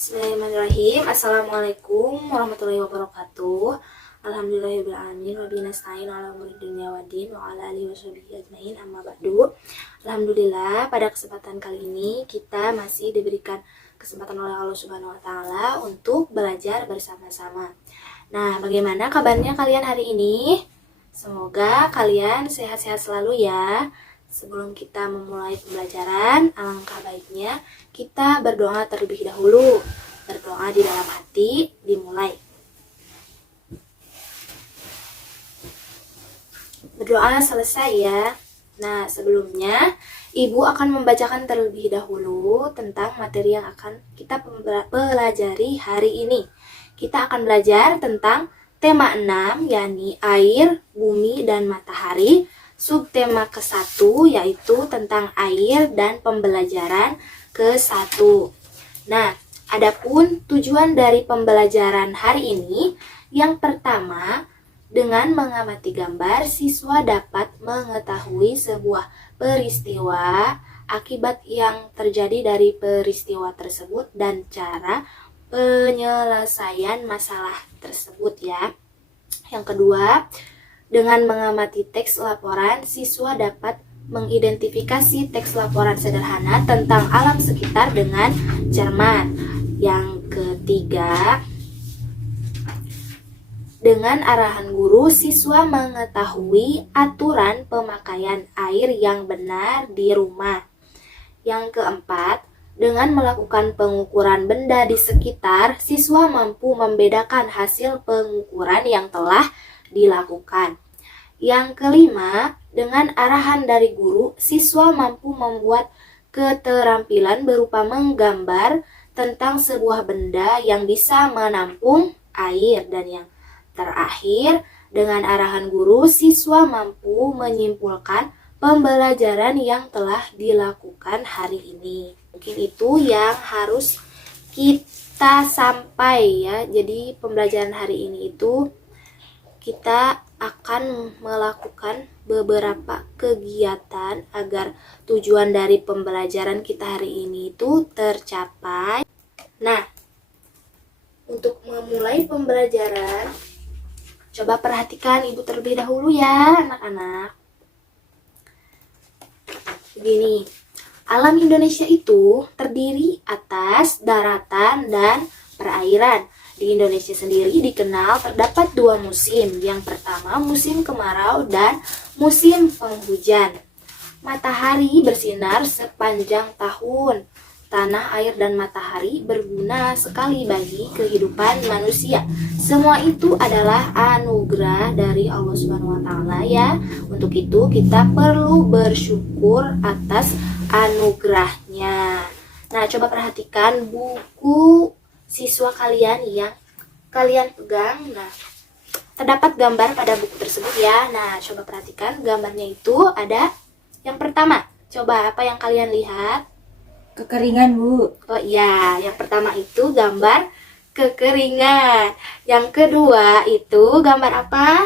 Bismillahirrahmanirrahim. Assalamualaikum warahmatullahi wabarakatuh. Alhamdulillahirrahmanirrahim. Wabillahi nasta'in ala umuri dunya waddin wa ala alihi washabihi ajmain, amma ba'du. Alhamdulillah, pada kesempatan kali ini kita masih diberikan kesempatan oleh Allah Subhanahu wa taala untuk belajar bersama-sama. Nah, bagaimana kabarnya kalian hari ini? Semoga kalian sehat-sehat selalu ya. Sebelum kita memulai pembelajaran, alangkah baiknya kita berdoa terlebih dahulu. Berdoa di dalam hati, dimulai. Berdoa selesai ya. Nah, sebelumnya Ibu akan membacakan terlebih dahulu tentang materi yang akan kita pelajari hari ini. Kita akan belajar tentang tema 6, yakni air, bumi, dan matahari. Subtema ke-1 yaitu tentang air dan pembelajaran ke-1. Nah, adapun tujuan dari pembelajaran hari ini, yang pertama, dengan mengamati gambar, siswa dapat mengetahui sebuah peristiwa, akibat yang terjadi dari peristiwa tersebut, dan cara penyelesaian masalah tersebut ya. Yang kedua, dengan mengamati teks laporan, siswa dapat mengidentifikasi teks laporan sederhana tentang alam sekitar dengan cermat. Yang ketiga, dengan arahan guru, siswa mengetahui aturan pemakaian air yang benar di rumah. Yang keempat, dengan melakukan pengukuran benda di sekitar, siswa mampu membedakan hasil pengukuran yang telah dilakukan. Yang kelima, dengan arahan dari guru, siswa mampu membuat keterampilan berupa menggambar tentang sebuah benda yang bisa menampung air. Dan yang terakhir, dengan arahan guru, siswa mampu menyimpulkan pembelajaran yang telah dilakukan hari ini. Mungkin itu yang harus kita sampai ya. Jadi pembelajaran hari ini itu kita akan melakukan beberapa kegiatan agar tujuan dari pembelajaran kita hari ini itu tercapai. Nah, untuk memulai pembelajaran, coba perhatikan Ibu terlebih dahulu ya, anak-anak. Begini, alam Indonesia itu terdiri atas daratan dan perairan. Di Indonesia sendiri dikenal terdapat dua musim. Yang pertama musim kemarau dan musim penghujan. Matahari bersinar sepanjang tahun. Tanah, air, dan matahari berguna sekali bagi kehidupan manusia. Semua itu adalah anugerah dari Allah Subhanahu wa taala ya. Untuk itu kita perlu bersyukur atas anugerahnya. Nah, coba perhatikan buku siswa kalian yang kalian pegang. Nah, terdapat gambar pada buku tersebut ya. Nah, coba perhatikan gambarnya itu ada yang pertama. Coba apa yang kalian lihat? Kekeringan, Bu. Oh iya, yang pertama itu gambar kekeringan. Yang kedua itu gambar apa?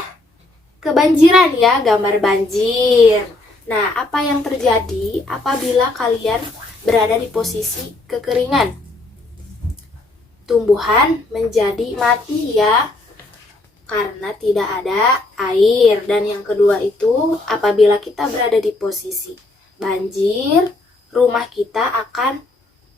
Kebanjiran ya, gambar banjir. Nah, apa yang terjadi apabila kalian berada di posisi kekeringan? Tumbuhan menjadi mati ya, karena tidak ada air. Dan yang kedua itu apabila kita berada di posisi banjir, rumah kita akan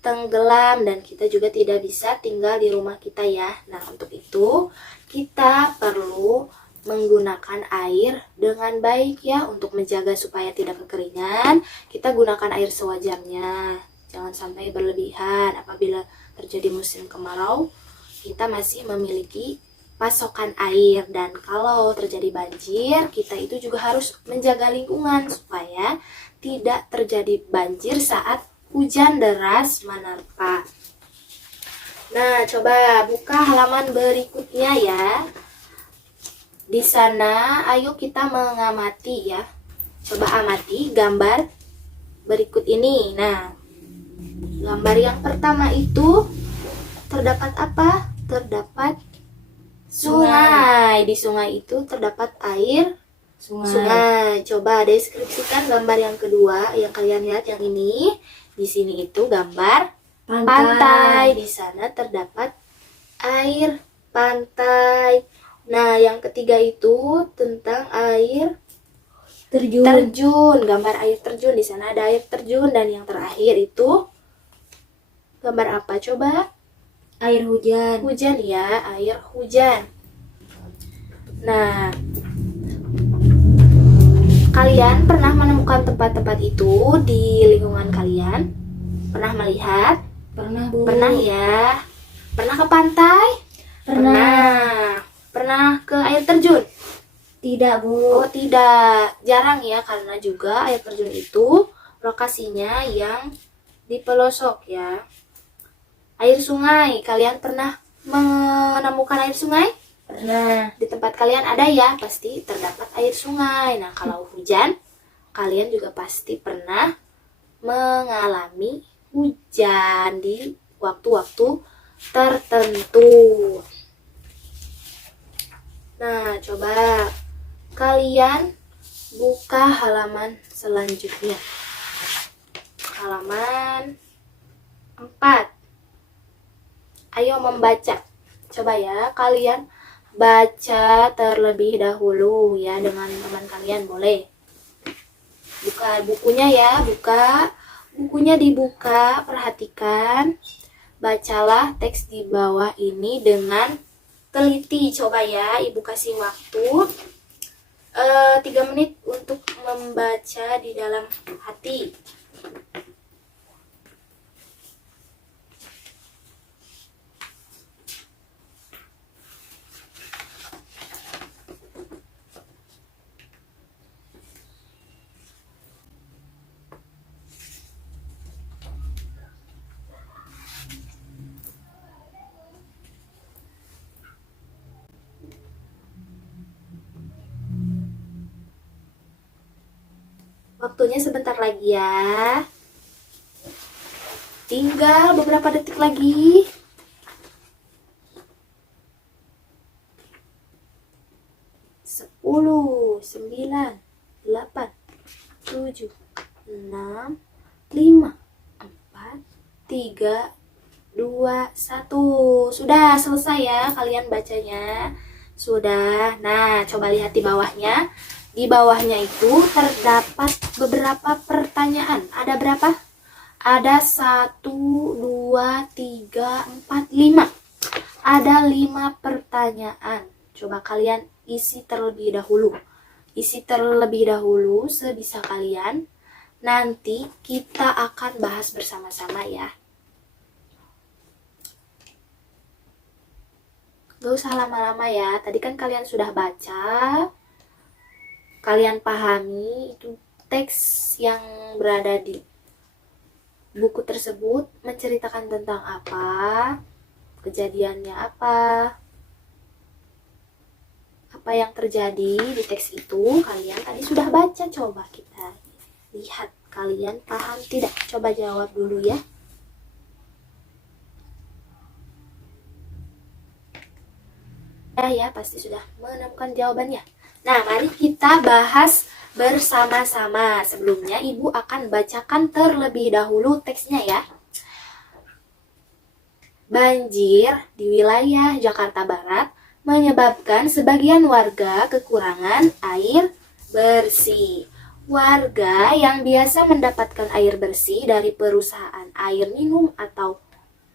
tenggelam dan kita juga tidak bisa tinggal di rumah kita ya. Nah, untuk itu kita perlu menggunakan air dengan baik ya, untuk menjaga supaya tidak kekeringan. Kita gunakan air sewajarnya, jangan sampai berlebihan. Apabila terjadi musim kemarau, kita masih memiliki pasokan air. Dan kalau terjadi banjir, kita itu juga harus menjaga lingkungan supaya tidak terjadi banjir saat hujan deras menerpa. Nah, coba buka halaman berikutnya ya. Di sana, ayo kita mengamati ya. Coba amati gambar berikut ini. Nah, gambar yang pertama itu terdapat apa? Terdapat sungai. Di sungai itu terdapat air sungai. Coba deskripsikan gambar yang kedua yang kalian lihat yang ini. Di sini itu gambar Pantai. Di sana terdapat air pantai. Nah, yang ketiga itu tentang air terjun. Gambar air terjun. Di sana ada air terjun. Dan yang terakhir itu gambar apa coba? Air hujan. Hujan ya, air hujan. Nah, kalian pernah menemukan tempat-tempat itu di lingkungan kalian? Pernah melihat? Pernah, Bu. Pernah ya? Pernah ke pantai? Pernah. Pernah ke air terjun? Tidak, Bu. Oh tidak, jarang ya, karena juga air terjun itu lokasinya yang di pelosok ya. Air sungai, kalian pernah menemukan air sungai? Pernah. Di tempat kalian ada ya, pasti terdapat air sungai. Nah, kalau hujan, kalian juga pasti pernah mengalami hujan di waktu-waktu tertentu. Nah, coba kalian buka halaman selanjutnya. Halaman 4. Ayo membaca. Coba ya, kalian baca terlebih dahulu ya dengan teman kalian, boleh. Buka bukunya ya, buka. Bukunya dibuka, perhatikan. Bacalah teks di bawah ini dengan teliti. Coba ya, Ibu kasih waktu 3 menit untuk membaca di dalam hati. Waktunya sebentar lagi ya. Tinggal beberapa detik lagi. 10, 9, 8, 7, 6, 5, 4, 3, 2, 1. Sudah selesai ya kalian bacanya. Sudah. Nah, coba lihat di bawahnya. Di bawahnya itu terdapat beberapa pertanyaan. Ada berapa? Ada 1, 2, 3, 4, 5. Ada 5 pertanyaan. Coba kalian isi terlebih dahulu. Isi terlebih dahulu sebisa kalian. Nanti kita akan bahas bersama-sama ya. Gak usah lama-lama ya. Tadi kan kalian sudah baca. Kalian pahami itu teks yang berada di buku tersebut menceritakan tentang apa, kejadiannya apa yang terjadi di teks itu. Kalian tadi sudah baca, coba kita lihat kalian paham tidak. Coba jawab dulu ya. Ya, pasti sudah menemukan jawabannya. Nah, mari kita bahas bersama-sama. Sebelumnya, Ibu akan bacakan terlebih dahulu teksnya ya. Banjir di wilayah Jakarta Barat menyebabkan sebagian warga kekurangan air bersih. Warga yang biasa mendapatkan air bersih dari perusahaan air minum atau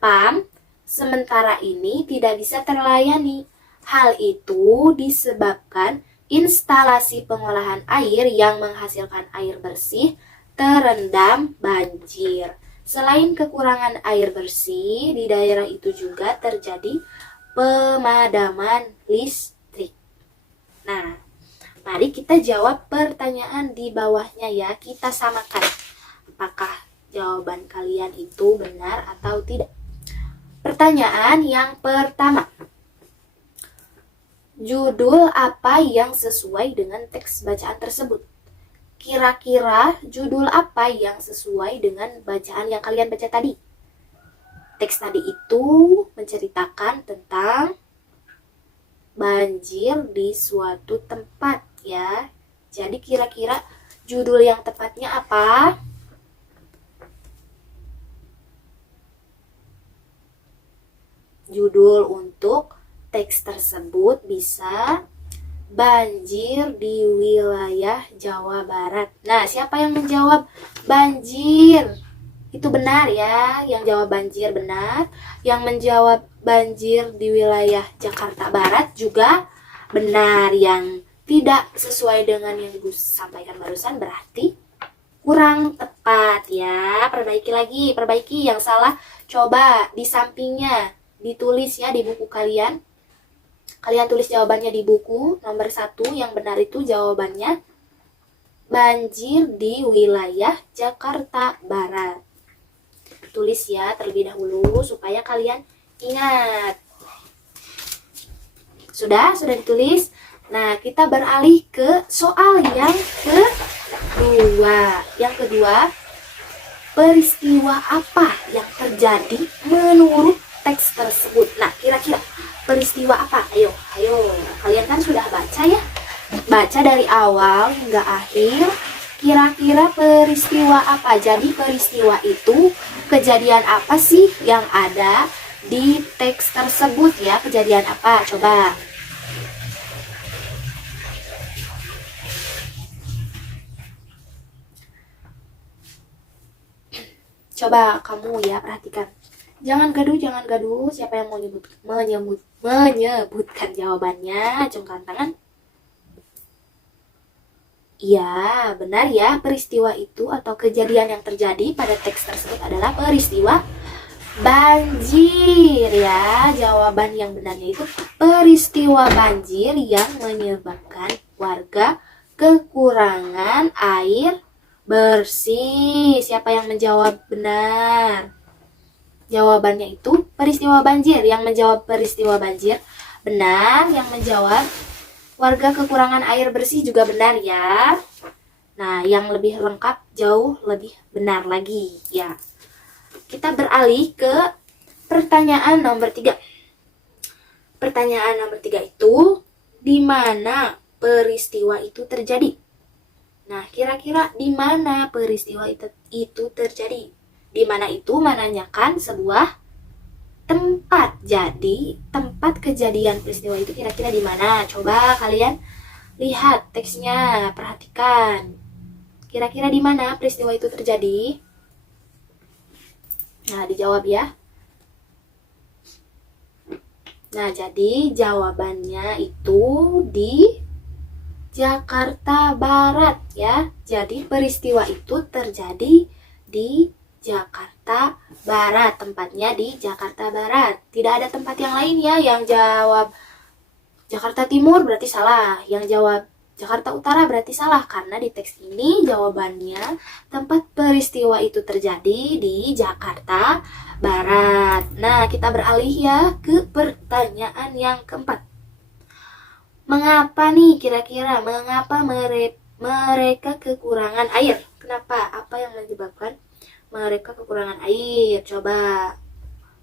PAM, sementara ini tidak bisa terlayani. Hal itu disebabkan instalasi pengolahan air yang menghasilkan air bersih terendam banjir. Selain kekurangan air bersih, di daerah itu juga terjadi pemadaman listrik. Nah, mari kita jawab pertanyaan di bawahnya ya. Kita samakan. Apakah jawaban kalian itu benar atau tidak? Pertanyaan yang pertama. Judul apa yang sesuai dengan teks bacaan tersebut? Kira-kira judul apa yang sesuai dengan bacaan yang kalian baca tadi? Teks tadi itu menceritakan tentang banjir di suatu tempat ya. Jadi kira-kira judul yang tepatnya apa? Judul untuk teks tersebut bisa banjir di wilayah Jawa Barat. Nah, siapa yang menjawab banjir? Itu benar ya, yang jawab banjir benar. Yang menjawab banjir di wilayah Jakarta Barat juga benar. Yang tidak sesuai dengan yang Ibu sampaikan barusan berarti kurang tepat ya. Perbaiki yang salah. Coba di sampingnya ditulis ya di buku kalian. Kalian tulis jawabannya di buku. Nomor 1 yang benar itu jawabannya banjir di wilayah Jakarta Barat. Tulis ya terlebih dahulu supaya kalian ingat. Sudah ditulis. Nah, kita beralih ke soal yang kedua. Yang kedua, peristiwa apa yang terjadi menurut teks tersebut? Nah, kira-kira peristiwa apa? Ayo. Kalian kan sudah baca ya? Baca dari awal hingga akhir. Kira-kira peristiwa apa? Jadi peristiwa itu kejadian apa sih yang ada di teks tersebut ya? Kejadian apa? Coba. Coba kamu ya perhatikan. Jangan gaduh. Siapa yang mau menyebutkan jawabannya? Acungkan tangan. Iya, benar ya. Peristiwa itu atau kejadian yang terjadi pada teks tersebut adalah peristiwa banjir ya. Jawaban yang benarnya itu peristiwa banjir yang menyebabkan warga kekurangan air bersih. Siapa yang menjawab benar? Jawabannya itu peristiwa banjir. Yang menjawab peristiwa banjir benar. Yang menjawab warga kekurangan air bersih juga benar ya. Nah, yang lebih lengkap jauh lebih benar lagi ya. Kita beralih ke pertanyaan nomor 3. Pertanyaan nomor 3 itu, di mana peristiwa itu terjadi? Nah, kira-kira di mana peristiwa itu terjadi? Di mana itu menanyakan sebuah tempat. Jadi, tempat kejadian peristiwa itu kira-kira di mana? Coba kalian lihat teksnya, perhatikan. Kira-kira di mana peristiwa itu terjadi? Nah, dijawab ya. Nah, jadi jawabannya itu di Jakarta Barat ya. Jadi peristiwa itu terjadi di Jakarta Barat, tempatnya di Jakarta Barat. Tidak ada tempat yang lain ya. Yang jawab Jakarta Timur berarti salah. Yang jawab Jakarta Utara berarti salah. Karena di teks ini jawabannya tempat peristiwa itu terjadi di Jakarta Barat. Nah, kita beralih ya ke pertanyaan yang keempat. Mengapa nih kira-kira? Mengapa mereka kekurangan air? Kenapa? Apa yang menyebabkan mereka kekurangan air? Coba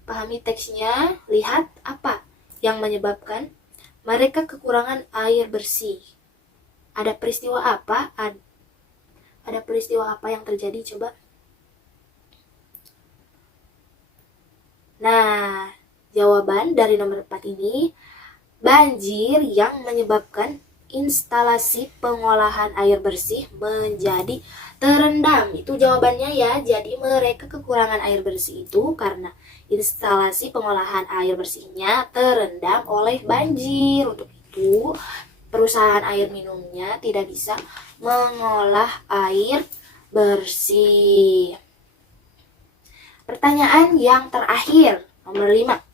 pahami teksnya, lihat apa yang menyebabkan mereka kekurangan air bersih. Ada peristiwa apa? Ada peristiwa apa yang terjadi? Coba. Nah, jawaban dari nomor 4 ini, banjir yang menyebabkan instalasi pengolahan air bersih menjadi terendam. Itu jawabannya ya. Jadi mereka kekurangan air bersih itu karena instalasi pengolahan air bersihnya terendam oleh banjir. Untuk itu perusahaan air minumnya tidak bisa mengolah air bersih. Pertanyaan yang terakhir, nomor 5.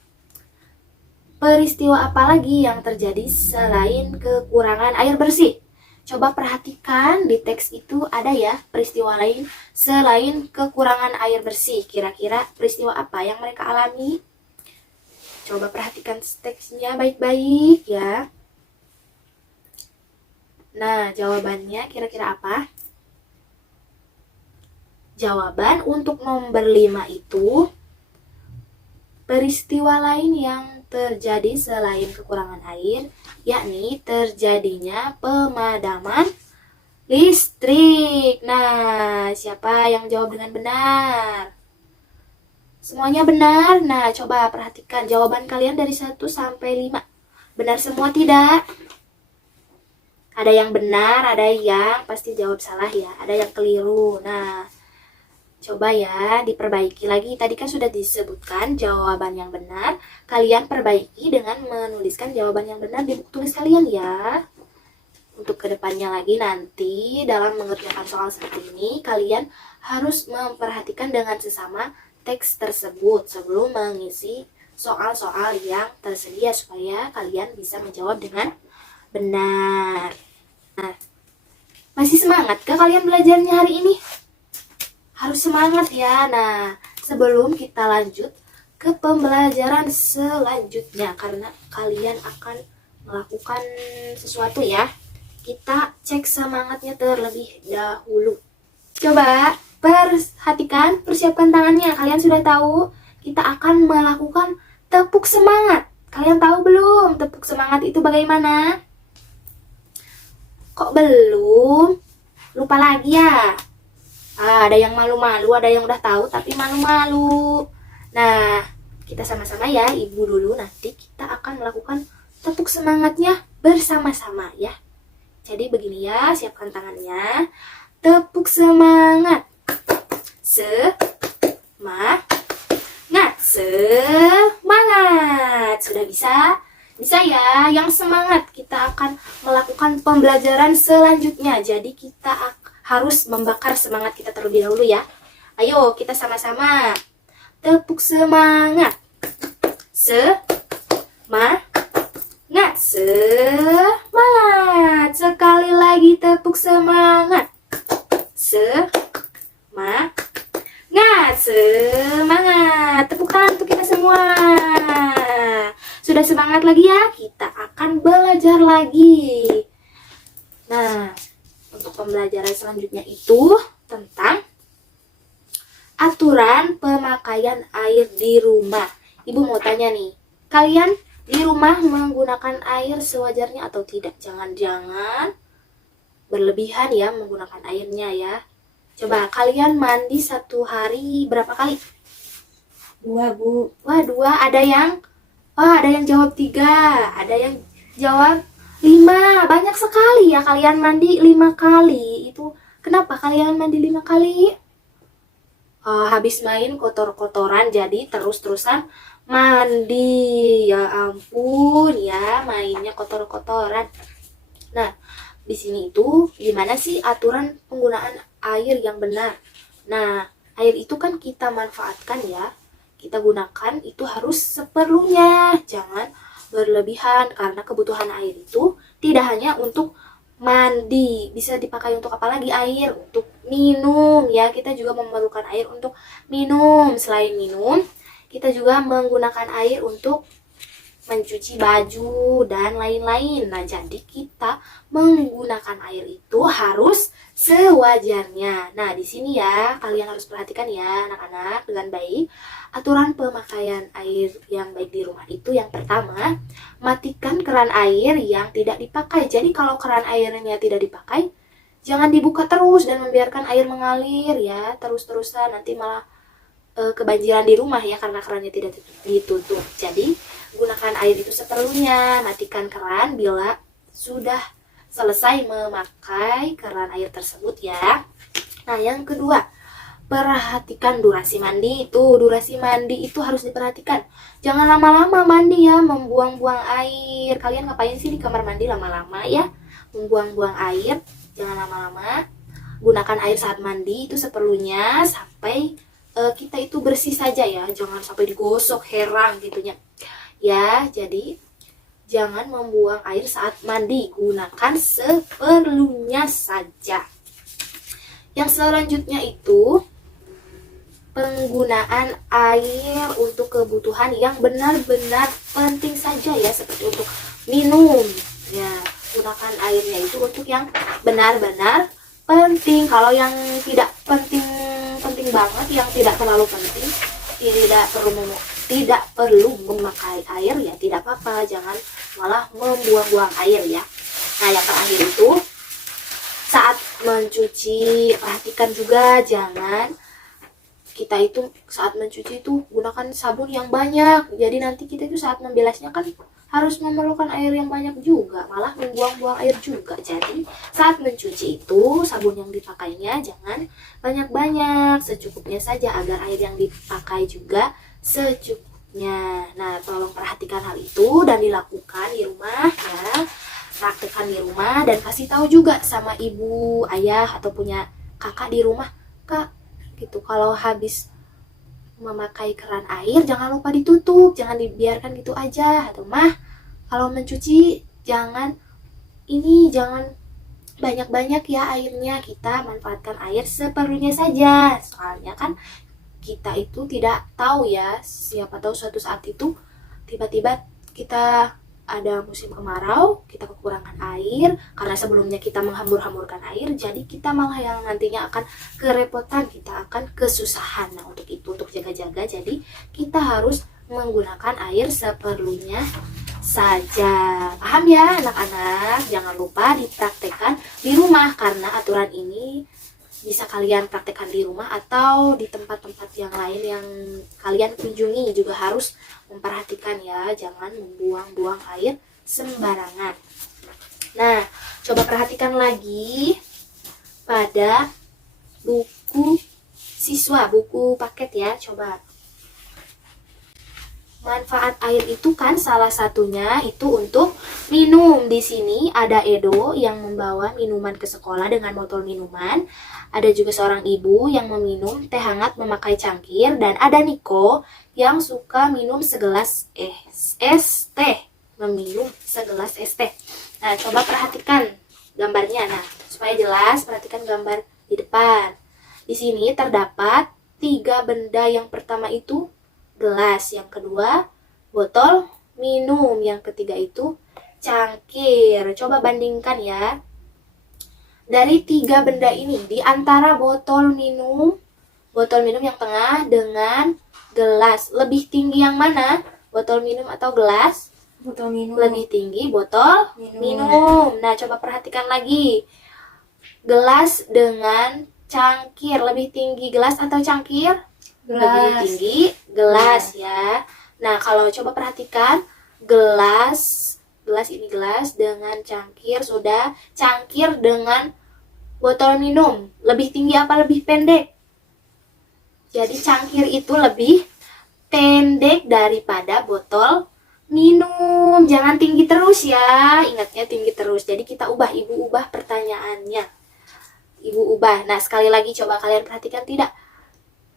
Peristiwa apa lagi yang terjadi selain kekurangan air bersih? Coba perhatikan di teks itu ada ya peristiwa lain selain kekurangan air bersih. Kira-kira peristiwa apa yang mereka alami? Coba perhatikan teksnya baik-baik ya. Nah, jawabannya kira-kira apa? Jawaban untuk nomor 5 itu peristiwa lain yang terjadi selain kekurangan air, yakni terjadinya pemadaman listrik. Nah, siapa yang jawab dengan benar? Semuanya benar. Nah, coba perhatikan jawaban kalian dari 1 sampai 5. Benar semua tidak? Ada yang benar, ada yang pasti jawab salah ya, ada yang keliru. Nah, coba ya diperbaiki lagi. Tadi kan sudah disebutkan jawaban yang benar. Kalian perbaiki dengan menuliskan jawaban yang benar di buku tulis kalian ya. Untuk kedepannya lagi nanti dalam mengerjakan soal seperti ini, kalian harus memperhatikan dengan sesama teks tersebut sebelum mengisi soal-soal yang tersedia supaya kalian bisa menjawab dengan benar. Nah, masih semangat kah kalian belajarnya hari ini? Harus semangat ya. Nah, sebelum kita lanjut ke pembelajaran selanjutnya, karena kalian akan melakukan sesuatu ya, kita cek semangatnya terlebih dahulu. Coba perhatikan, persiapkan tangannya. Kalian sudah tahu kita akan melakukan tepuk semangat. Kalian tahu belum tepuk semangat itu bagaimana? Kok belum? Lupa lagi ya? Ada yang malu-malu, ada yang udah tahu tapi malu-malu. Nah, kita sama-sama ya, ibu dulu. Nanti kita akan melakukan tepuk semangatnya bersama-sama ya. Jadi begini ya, siapkan tangannya. Tepuk semangat. Semangat. Semangat. Sudah bisa? Bisa ya. Yang semangat, kita akan melakukan pembelajaran selanjutnya. Jadi kita harus membakar semangat kita terlebih dahulu ya. Ayo kita sama-sama. Tepuk semangat. Semangat. Semangat. Sekali lagi tepuk semangat. Semangat. Semangat. Tepuk tangan untuk kita semua. Sudah semangat lagi ya? Kita akan belajar lagi. Nah, untuk pembelajaran selanjutnya itu tentang aturan pemakaian air di rumah. Ibu mau tanya nih, kalian di rumah menggunakan air sewajarnya atau tidak? Jangan-jangan berlebihan ya menggunakan airnya ya. Coba kalian mandi 1 hari berapa kali? 2, Bu. Wah, 2. Ada yang jawab 3. Ada yang jawab 5. Banyak sekali ya kalian mandi 5 kali. Itu kenapa kalian mandi 5 kali? Habis main kotor-kotoran jadi terus-terusan mandi. Ya ampun ya, mainnya kotor-kotoran. Nah, di sini itu gimana sih aturan penggunaan air yang benar? Nah, air itu kan kita manfaatkan ya. Kita gunakan itu harus seperlunya. Jangan berlebihan karena kebutuhan air itu tidak hanya untuk mandi, bisa dipakai untuk apa lagi? Air untuk minum ya. Kita juga memerlukan air untuk minum. Selain minum, kita juga menggunakan air untuk mencuci baju dan lain-lain. Nah, jadi kita menggunakan air itu harus sewajarnya. Nah, di sini ya kalian harus perhatikan ya anak-anak dengan baik. Aturan pemakaian air yang baik di rumah itu yang pertama, matikan keran air yang tidak dipakai. Jadi kalau keran airnya tidak dipakai, jangan dibuka terus dan membiarkan air mengalir ya terus-terusan, nanti malah kebanjiran di rumah ya karena kerannya tidak ditutup. Jadi gunakan air itu seperlunya. Matikan keran bila sudah selesai memakai keran air tersebut ya. Nah, yang kedua, perhatikan durasi mandi itu. Durasi mandi itu harus diperhatikan. Jangan lama-lama mandi ya, membuang-buang air. Kalian ngapain sih di kamar mandi lama-lama ya? Membuang-buang air. Jangan lama-lama. Gunakan air saat mandi itu seperlunya sampai kita itu bersih saja ya. Jangan sampai digosok, herang gitunya. Ya, jadi jangan membuang air saat mandi. Gunakan seperlunya saja. Yang selanjutnya itu penggunaan air untuk kebutuhan yang benar-benar penting saja ya, seperti untuk minum. Ya, gunakan airnya itu untuk yang benar-benar penting. Kalau yang tidak penting banget, yang tidak terlalu penting, tidak perlu memakai air ya tidak apa-apa. Jangan malah membuang-buang air ya. Nah, yang terakhir itu saat mencuci, perhatikan juga jangan kita itu saat mencuci itu gunakan sabun yang banyak. Jadi nanti kita itu saat membilasnya kan harus memerlukan air yang banyak juga, malah membuang-buang air juga. Jadi saat mencuci itu sabun yang dipakainya jangan banyak-banyak, secukupnya saja agar air yang dipakai juga secukupnya. Nah, tolong perhatikan hal itu dan dilakukan di rumah ya. Praktekkan di rumah dan kasih tahu juga sama ibu, ayah atau punya kakak di rumah, Kak, gitu, kalau habis memakai keran air jangan lupa ditutup, jangan dibiarkan gitu aja. Atau mah kalau mencuci jangan banyak-banyak ya airnya, kita manfaatkan air seperlunya saja. Soalnya kan kita itu tidak tahu ya, siapa tahu suatu saat itu tiba-tiba kita ada musim kemarau, kita kekurangan air karena sebelumnya kita menghambur-hamburkan air, jadi kita malah yang nantinya akan kerepotan, kita akan kesusahan. Nah, untuk itu, untuk jaga-jaga, jadi kita harus menggunakan air seperlunya saja. Paham ya anak-anak? Jangan lupa dipraktekkan di rumah karena aturan ini bisa kalian praktekkan di rumah atau di tempat-tempat yang lain yang kalian kunjungi. Juga harus memperhatikan ya, jangan membuang-buang air sembarangan. Nah, coba perhatikan lagi pada buku siswa, buku paket ya. Coba manfaat air itu kan salah satunya itu untuk minum. Di sini ada Edo yang membawa minuman ke sekolah dengan botol minuman. Ada juga seorang ibu yang meminum teh hangat memakai cangkir, dan ada Niko yang suka minum segelas es teh, meminum segelas es teh. Nah, coba perhatikan gambarnya. Nah, supaya jelas, perhatikan gambar di depan. Di sini terdapat 3 benda. Yang pertama itu gelas, yang kedua botol minum, yang ketiga itu cangkir. Coba bandingkan ya. Dari 3 benda ini, di antara botol minum yang tengah dengan gelas, lebih tinggi yang mana? Botol minum atau gelas? Botol minum. Lebih tinggi botol minum. Nah, coba perhatikan lagi. Gelas dengan cangkir, lebih tinggi gelas atau cangkir? Lebih tinggi gelas ya. Nah, kalau coba perhatikan gelas ini gelas dengan cangkir, sudah. Cangkir dengan botol minum, lebih tinggi apa lebih pendek? Jadi cangkir itu lebih pendek daripada botol minum. Jangan tinggi terus ya, ingatnya tinggi terus. Jadi kita ibu ubah pertanyaannya. Ibu ubah. Nah, sekali lagi coba kalian perhatikan tidak?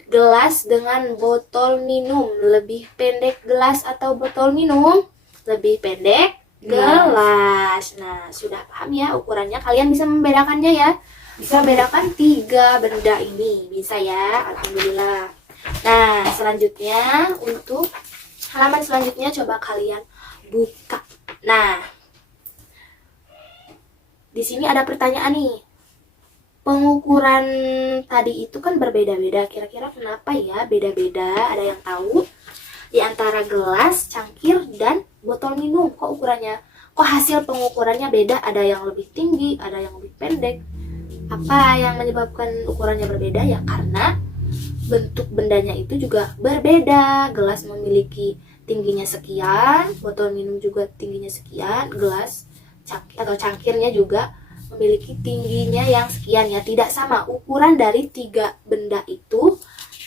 Gelas dengan botol minum, lebih pendek gelas atau botol minum? Lebih pendek gelas. Nah, sudah paham ya ukurannya? Kalian bisa membedakannya ya? Bisa bedakan 3 benda ini. Bisa ya? Alhamdulillah. Nah, selanjutnya untuk halaman selanjutnya coba kalian buka. Nah, di sini ada pertanyaan nih. Pengukuran tadi itu kan berbeda-beda. Kira-kira kenapa ya beda-beda? Ada yang tahu? Di antara gelas, cangkir, dan botol minum, kok ukurannya, kok hasil pengukurannya beda? Ada yang lebih tinggi, ada yang lebih pendek. Apa yang menyebabkan ukurannya berbeda? Ya karena bentuk bendanya itu juga berbeda. Gelas memiliki tingginya sekian, botol minum juga tingginya sekian, gelas atau cangkirnya juga memiliki tingginya yang sekian ya, tidak sama. Ukuran dari 3 benda itu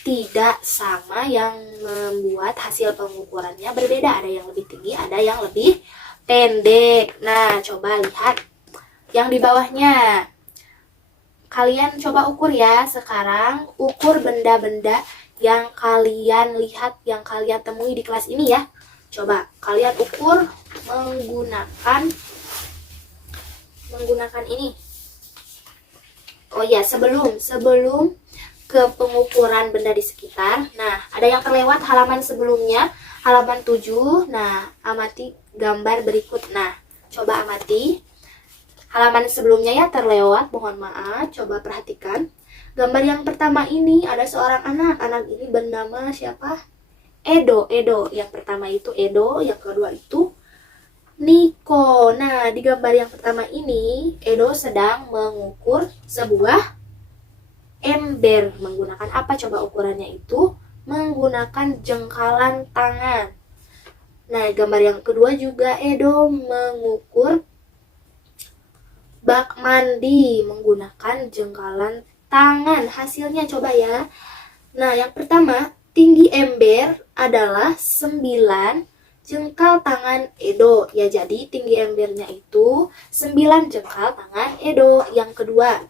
tidak sama, yang membuat hasil pengukurannya berbeda. Ada yang lebih tinggi, ada yang lebih pendek. Nah, coba lihat yang di bawahnya. Kalian coba ukur ya sekarang, ukur benda-benda yang kalian lihat, yang kalian temui di kelas ini ya. Coba kalian ukur menggunakan ini. Oh ya, sebelum ke pengukuran benda di sekitar. Nah, ada yang terlewat halaman sebelumnya, halaman 7. Nah, amati gambar berikut. Nah, coba amati. Halaman sebelumnya ya terlewat, mohon maaf. Coba perhatikan. Gambar yang pertama ini ada seorang anak. Anak ini bernama siapa? Edo. Yang pertama itu Edo, yang kedua itu Niko. Nah, di gambar yang pertama ini, Edo sedang mengukur sebuah ember. Menggunakan apa coba ukurannya itu? Menggunakan jengkalan tangan. Nah, gambar yang kedua juga Edo mengukur bak mandi menggunakan jengkalan tangan. Hasilnya coba ya. Nah, yang pertama, tinggi ember adalah 9 jengkal tangan Edo. Ya, jadi tinggi embernya itu 9 jengkal tangan Edo. Yang kedua,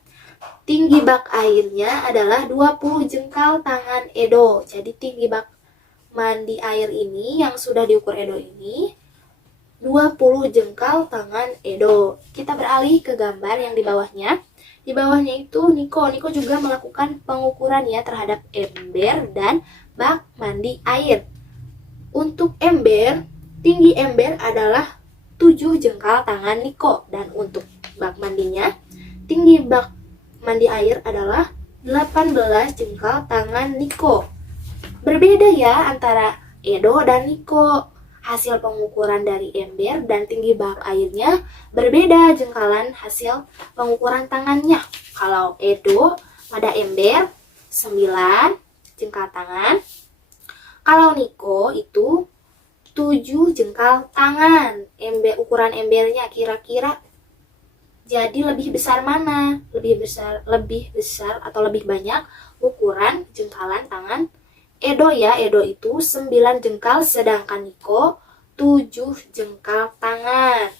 tinggi bak airnya adalah 20 jengkal tangan Edo. Jadi tinggi bak mandi air ini yang sudah diukur Edo ini 20 jengkal tangan Edo. Kita beralih ke gambar yang di bawahnya. Di bawahnya itu Niko juga melakukan pengukuran ya terhadap ember dan bak mandi air. Untuk ember, tinggi ember adalah 7 jengkal tangan Niko. Dan untuk bak mandinya, tinggi bak mandi air adalah 18 jengkal tangan Niko. Berbeda ya antara Edo dan Niko. Hasil pengukuran dari ember dan tinggi bak airnya berbeda jengkalan hasil pengukuran tangannya. Kalau Edo pada ember 9 jengkal tangan. Kalau Niko itu 7 jengkal tangan. Ukuran embernya kira-kira jadi lebih besar mana? Lebih besar atau lebih banyak ukuran jengkalan tangan Edo ya. Edo itu 9 jengkal sedangkan Niko 7 jengkal tangan.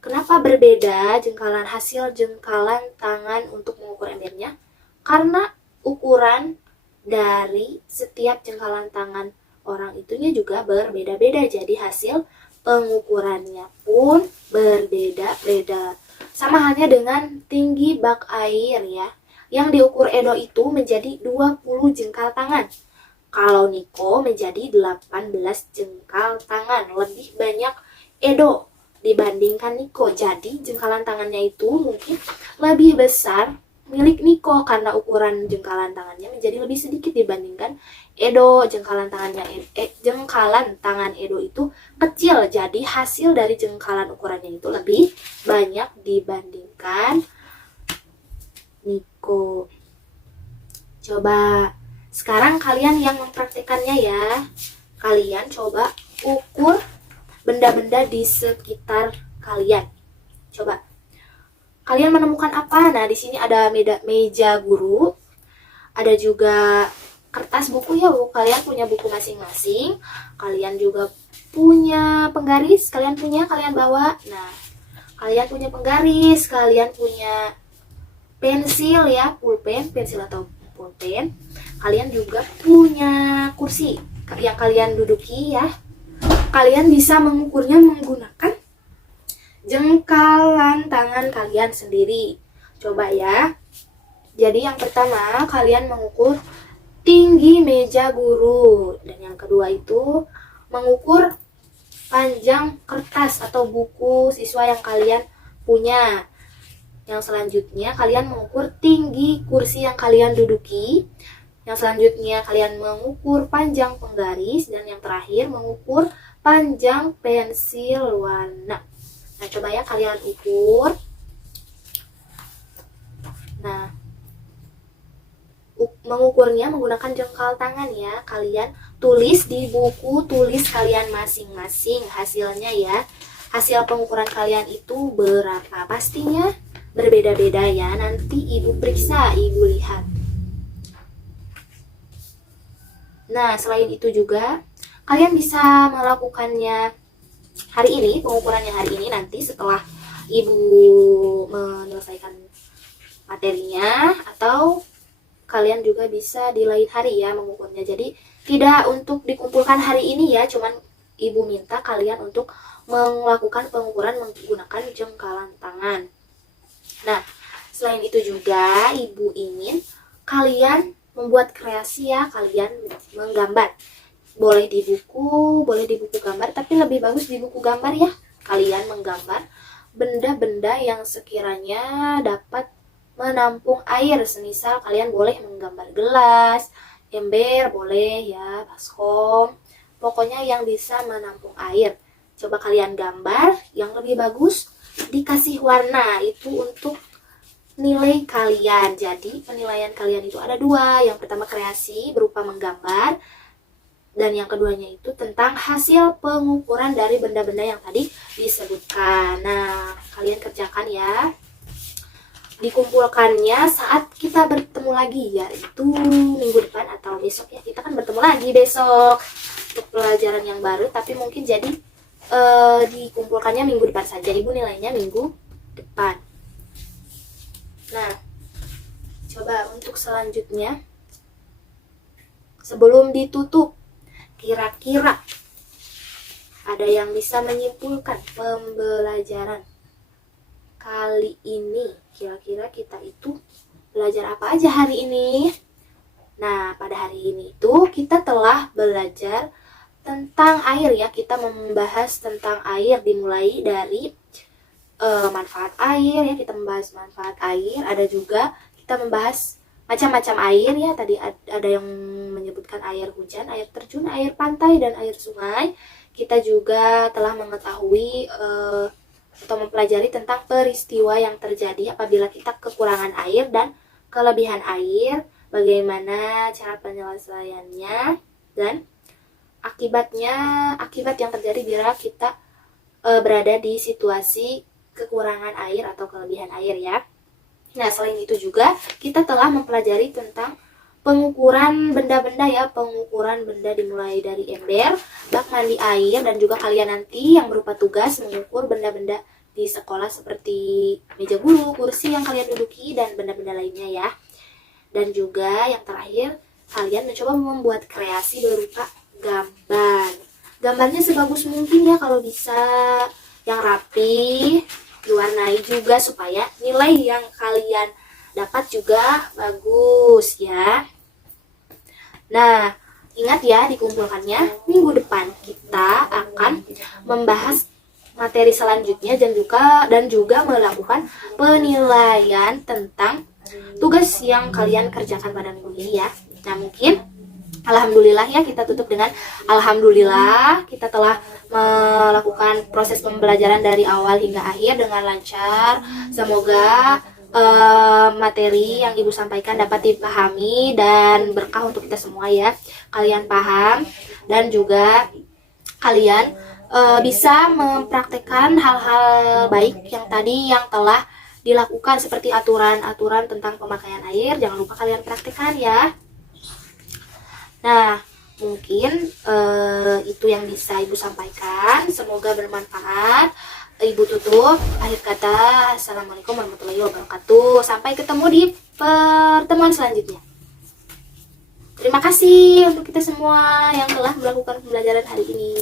Kenapa berbeda hasil jengkalan tangan untuk mengukur embernya? Karena ukuran dari setiap jengkalan tangan orang itunya juga berbeda-beda. Jadi hasil pengukurannya pun berbeda-beda. Sama halnya dengan tinggi bak air ya. Yang diukur Edo itu menjadi 20 jengkal tangan. Kalau Niko menjadi 18 jengkal tangan. Lebih banyak Edo dibandingkan Niko. Jadi jengkalan tangannya itu mungkin lebih besar milik Niko karena ukuran jengkalan tangannya menjadi lebih sedikit dibandingkan Edo. Jengkalan tangan Edo itu kecil, jadi hasil dari jengkalan ukurannya itu lebih banyak dibandingkan Niko. Coba sekarang kalian yang mempraktikannya ya. Kalian coba ukur benda-benda di sekitar kalian. Coba kalian menemukan apa? Nah, di sini ada meja guru. Ada juga kertas buku ya, Bu. Kalian punya buku masing-masing. Kalian juga punya penggaris, kalian bawa. Nah, kalian punya penggaris, kalian punya pensil ya, pulpen, pensil atau pulpen. Kalian juga punya kursi yang kalian duduki ya. Kalian bisa mengukurnya menggunakan jengkalan tangan kalian sendiri. Coba ya. Jadi yang pertama kalian mengukur tinggi meja guru. Dan yang kedua itu mengukur panjang kertas atau buku siswa yang kalian punya. Yang selanjutnya kalian mengukur tinggi kursi yang kalian duduki. Yang selanjutnya kalian mengukur panjang penggaris. Dan yang terakhir mengukur panjang pensil warna. Nah, coba ya kalian ukur. Nah, mengukurnya menggunakan jengkal tangan ya. Kalian tulis di buku tulis kalian masing-masing hasilnya ya. Hasil pengukuran kalian itu berapa? Pastinya berbeda-beda ya. Nanti ibu periksa, ibu lihat. Nah, selain itu juga kalian bisa melakukannya hari ini, pengukurannya hari ini nanti setelah ibu menyelesaikan materinya, atau kalian juga bisa di lain hari ya mengukurnya. Jadi tidak untuk dikumpulkan hari ini ya, cuman ibu minta kalian untuk melakukan pengukuran menggunakan jengkalan tangan. Nah, selain itu juga ibu ingin kalian membuat kreasi ya, kalian menggambar. Boleh di buku gambar, tapi lebih bagus di buku gambar ya. Kalian menggambar benda-benda yang sekiranya dapat menampung air. Semisal kalian boleh menggambar gelas, ember, boleh ya, baskom. Pokoknya yang bisa menampung air. Coba kalian gambar, yang lebih bagus dikasih warna. Itu untuk nilai kalian. Jadi penilaian kalian itu ada dua. Yang pertama kreasi berupa menggambar, dan yang keduanya itu tentang hasil pengukuran dari benda-benda yang tadi disebutkan. Nah, kalian kerjakan ya. Dikumpulkannya saat kita bertemu lagi, yaitu minggu depan atau besok ya. Kita kan bertemu lagi besok untuk pelajaran yang baru, tapi mungkin jadi dikumpulkannya minggu depan saja. Ibu nilainya minggu depan. Nah, coba untuk selanjutnya, sebelum ditutup, kira-kira ada yang bisa menyimpulkan pembelajaran kali ini? Kira-kira kita itu belajar apa aja hari ini? Nah, pada hari ini itu kita telah belajar tentang air ya. Kita membahas tentang air, dimulai dari manfaat air ya. Kita membahas manfaat air. Ada juga kita membahas macam-macam air ya. Tadi ada yang menyebutkan air hujan, air terjun, air pantai, dan air sungai. Kita juga telah mengetahui atau mempelajari tentang peristiwa yang terjadi apabila kita kekurangan air dan kelebihan air, bagaimana cara penyelesaiannya, dan akibat yang terjadi bila kita berada di situasi kekurangan air atau kelebihan air ya. Nah, selain itu juga kita telah mempelajari tentang pengukuran benda-benda ya. Pengukuran benda dimulai dari ember, bak mandi air, dan juga kalian nanti yang berupa tugas mengukur benda-benda di sekolah seperti meja guru, kursi yang kalian duduki, dan benda-benda lainnya ya. Dan juga yang terakhir, kalian mencoba membuat kreasi berupa gambar. Gambarnya sebagus mungkin ya, kalau bisa yang rapi, diwarnai juga supaya nilai yang kalian dapat juga bagus ya. Nah, ingat ya, dikumpulkannya minggu depan kita akan membahas materi selanjutnya dan juga melakukan penilaian tentang tugas yang kalian kerjakan pada minggu ini ya. Nah, mungkin alhamdulillah ya, kita tutup dengan alhamdulillah kita telah melakukan proses pembelajaran dari awal hingga akhir dengan lancar. Semoga materi yang Ibu sampaikan dapat dipahami dan berkah untuk kita semua ya. Kalian paham dan juga kalian bisa mempraktekkan hal-hal baik yang tadi yang telah dilakukan, seperti aturan-aturan tentang pemakaian air. Jangan lupa kalian praktekkan ya. Nah, mungkin itu yang bisa Ibu sampaikan. Semoga bermanfaat. Ibu tutup. Akhir kata, assalamualaikum warahmatullahi wabarakatuh. Sampai ketemu di pertemuan selanjutnya. Terima kasih untuk kita semua yang telah melakukan pembelajaran hari ini.